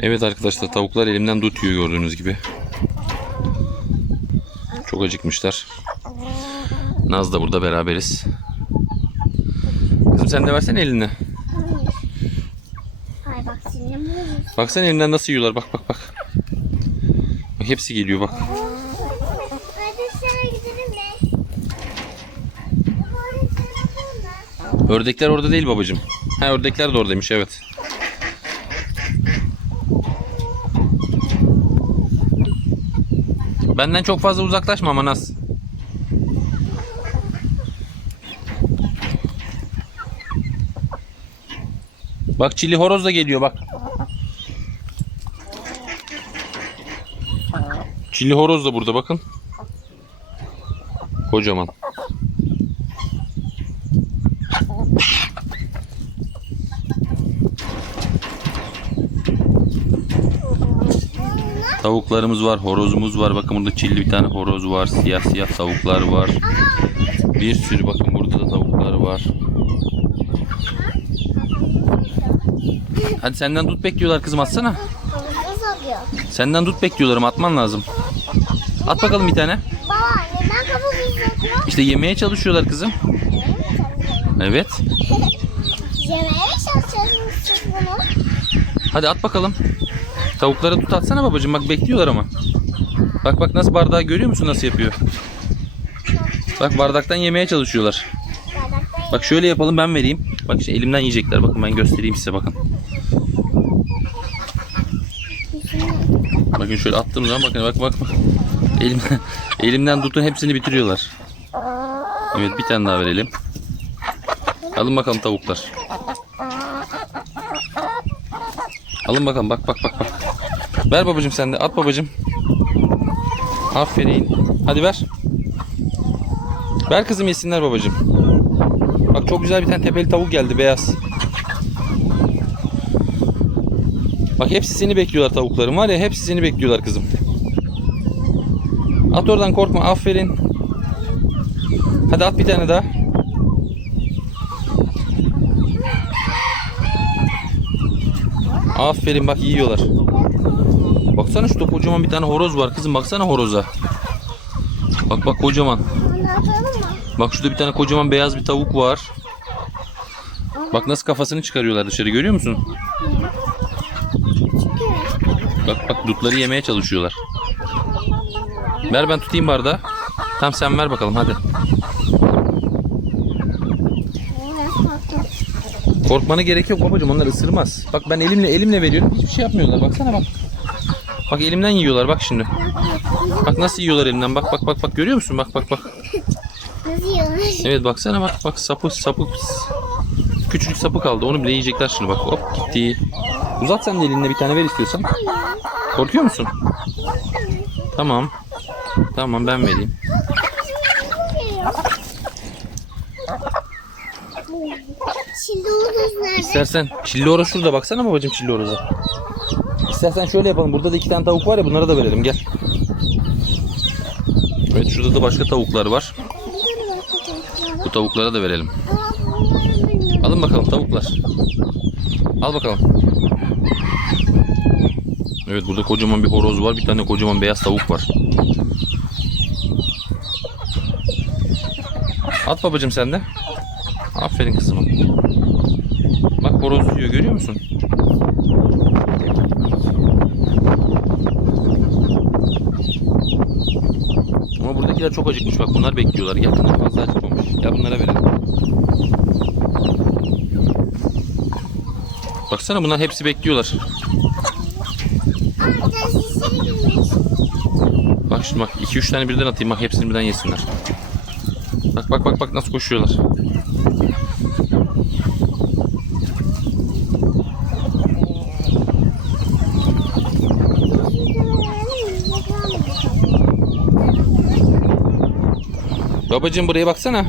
Evet arkadaşlar tavuklar elimden tutuyor gördüğünüz gibi. Çok acıkmışlar. Naz da burada beraberiz. Kızım sen de versene eline. Ay bak bozuyorsun. Baksana elimden nasıl yiyorlar bak bak bak. Bak hepsi geliyor bak. Ördekler orada değil babacığım. Ha ördekler de oradaymış evet. Benden çok fazla uzaklaşma ama Naz. Bak çili horoz da geliyor bak. Çili horoz da burada bakın. Kocaman. Tavuklarımız var, horozumuz var. Bakın burada çilli bir tane horoz var. Siyah siyah tavuklar var. Bir sürü bakın burada da tavuklar var. Hadi senden tut bekliyorlar kızım atsana. Senden tut bekliyorlar ama atman lazım. At bakalım bir tane. İşte yemeye çalışıyorlar kızım. Evet. Yemeye çalışıyorsunuz bunu? Hadi at bakalım. Tavuklara tut atsana babacığım bak bekliyorlar ama. Bak bak nasıl bardağı görüyor musun nasıl yapıyor? Bak bardaktan yemeye çalışıyorlar. Bak şöyle yapalım ben vereyim. Bak işte elimden yiyecekler. Bakın ben göstereyim size bakın. Bakın şöyle attığım zaman bakın bak bak bak. Elimden, elimden tutun hepsini bitiriyorlar. Evet bir tane daha verelim. Alın bakalım tavuklar. Alın bakalım bak bak bak bak. Ver babacım sen de at babacım. Aferin. Hadi ver. Ver kızım yesinler babacım. Bak çok güzel bir tane tepeli tavuk geldi beyaz. Bak hepsi seni bekliyorlar tavuklarım var ya hepsi seni bekliyorlar kızım. At oradan korkma aferin. Hadi at bir tane daha. Aferin bak yiyorlar. Baksana şurada kocaman bir tane horoz var kızım baksana horoza. Bak bak kocaman. Bak şurada bir tane kocaman beyaz bir tavuk var. Bak nasıl kafasını çıkarıyorlar dışarı görüyor musun? Bak bak dutları yemeye çalışıyorlar. Ver ben tutayım bardağı. Tamam sen ver bakalım hadi. Korkmana gerek yok babacığım onlar ısırmaz. Bak ben elimle elimle veriyorum hiçbir şey yapmıyorlar baksana bak. Bak elimden yiyorlar bak şimdi. Bak nasıl yiyorlar elimden bak bak bak bak görüyor musun bak bak bak. Nasıl yiyorlar? Evet baksana bak bak sapı sapı küçücük sapı kaldı onu bile yiyecekler şimdi bak hop gitti. Uzat sen de elinle bir tane ver istiyorsan. Korkuyor musun? Tamam. Tamam ben vereyim. Şimdi ucuz nerede? İstersen çilli horoz şurada baksana babacığım çilli horoza. İstersen şöyle yapalım. Burada da iki tane tavuk var ya bunlara da verelim gel. Evet şurada da başka tavuklar var. Bu tavuklara da verelim. Alın bakalım tavuklar. Al bakalım. Evet burada kocaman bir horoz var. Bir tane kocaman beyaz tavuk var. At babacığım sen de. Aferin kızıma. Bak horoz yiyor görüyor musun? Ama buradakiler çok acıkmış bak bunlar bekliyorlar. Gel bunlar fazla acıkmamış. Gel bunlara verelim. Baksana bunlar hepsi bekliyorlar. Bak şimdi bak 2-3 tane birden atayım bak hepsini birden yesinler. Bak bak bak bak nasıl koşuyorlar. Babacığım buraya baksana.